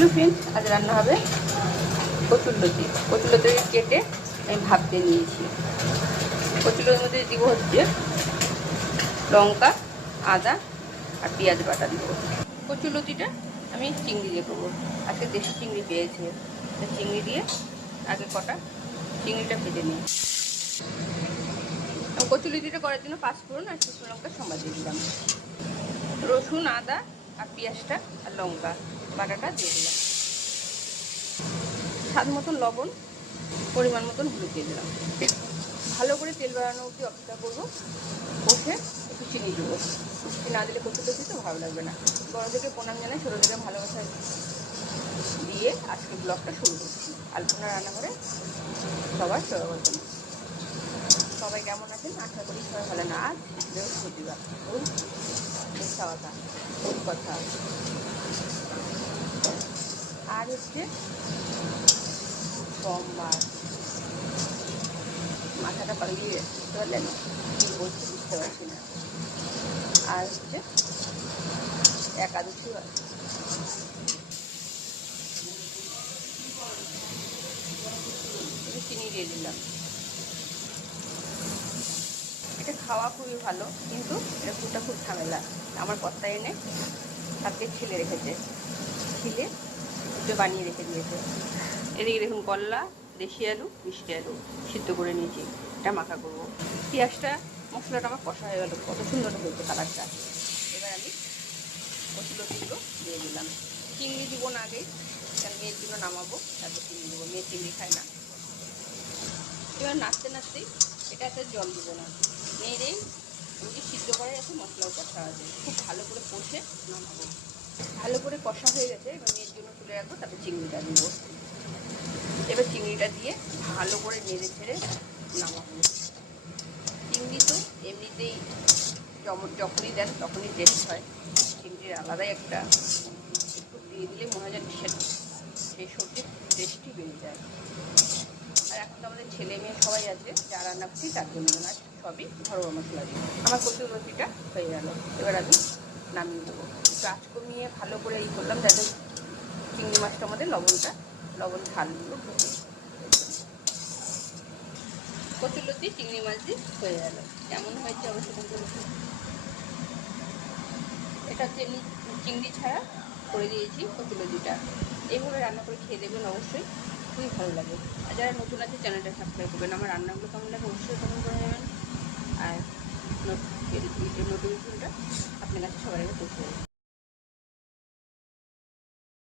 Hello friends, আজ রান্না হবে কচুরলতি। কচুরলতি কেটে আমি ভাপতে নিয়েছি। কচুরলতির মধ্যে দিব হচ্ছে লঙ্কা, আদা আর পেঁয়াজ বাটা দিব। কচুরলতিটা আমি চিংড়ি দিয়ে করবো। আজকে দেশি চিংড়ি পেয়েছে, চিংড়ি দিয়ে আগে কটা চিংড়িটা ভেজে নিই। কচুরলতিটা করার জন্য পাঁচফোড়ন আর শুকনো লঙ্কা সম্বাদ দিয়ে দিলাম। রসুন, আদা আর পেঁয়াজটা আর লঙ্কা বাটাটা দিয়ে দিলাম। স্বাদ মতন লবণ, পরিমাণ মতন হলুদ দিয়ে দিলাম। ভালো করে তেল বাড়ানো অবধি অপেক্ষা করবো। কষে একটু চিনি দেবো। চিনি না দিলে কচুরলতি তো ভালো লাগবে না। বড় থেকে প্রণাম জানাই, ছোটো থেকে ভালোবাসা দিয়ে আজকে ব্লগটা শুরু করছি। আলপনা রান্নাঘরে সবার স্বাগত। সবাই কেমন আছেন? আশা করি সবাই ভালো না। আজ বৃহস্পতিবার, মিথ্যা কথা আর হচ্ছে সোমবার। মাথাটা পালিয়ে বুঝতে পারলেন কি বলছি বুঝতে পারছি না। আর হচ্ছে একাদশী চিনি দিয়ে দিলাম। এটা খাওয়া খুবই ভালো, কিন্তু এটা ফুটা খুব ঝামেলা। আমার কর্তা এনে হাতে ছিলে রেখেছে, ছিলে একটু বানিয়ে রেখে দিয়েছে। এদিকে দেখুন করলা, দেশি আলু, মিষ্টি আলু সিদ্ধ করে নিয়েছি। এটা মাখা করবো। পেঁয়াজটা মশলাটা আমার কষা হয়ে গেল, কত সুন্দর হয়েছে কালারটা। এবার আমি কচুরলতিগুলো দিয়ে দিলাম। চিংড়ি দিব না আগেই, কারণ মেয়ের জন্য নামাবো, তারপর চিংড়ি দেবো। মেয়ে চিংড়ি খায় না। এবার নাড়তে নাড়তেই এটা এত জল দেবো না, নেড়েই ওই সিদ্ধ করে আছে, মশলাও কষা আছে, খুব ভালো করে কষে নামাবো। ভালো করে কষা হয়ে গেছে, এবার মেয়ের জন্য তুলে রাখবো, তারপর চিংড়িটা দেবো। এবার চিংড়িটা দিয়ে ভালো করে নেড়ে ছেড়ে নামাবো। চিংড়ি তো এমনিতেই যখনই দেন তখনই টেস্ট হয়। চিংড়ির আলাদাই একটা একটু দিয়ে দিলে মনে হয় যেন সেই সবজির টেস্টই বেড়ে যায়। আর এখন তো আমাদের ছেলে মেয়ে সবাই আছে, যা রান্না করছি তার জন্য না, সবই ঘরোয়া মশলা দিয়ে। আমার কচুরলতিটা হয়ে গেল। এবার আমি নামিয়ে দেবো। একটু আঁচ কমিয়ে ভালো করে করলাম, যাতে চিংড়ি মাছটার মধ্যে লবণ ঝালগুলো ঢুকে। কচুরলতি চিংড়ি মাছ দিয়ে হয়ে গেল। কেমন হয়েছে অবশ্যই বলুন। এটা হচ্ছে চিংড়ি ছাড়া করে দিয়েছি কচুরলতিটা। এইভাবে রান্না করে খেয়ে দেবেন, অবশ্যই খুবই ভালো লাগে। আর যারা নতুন আছে চ্যানেলটা সাবস্ক্রাইব করবেন। আমার রান্নাগুলো কেমন লাগে অবশ্যই কমেন্ট করে নেবেন। আর নোটিফিকেশনটা আপনার কাছে সবার আগে পৌঁছে যাবে।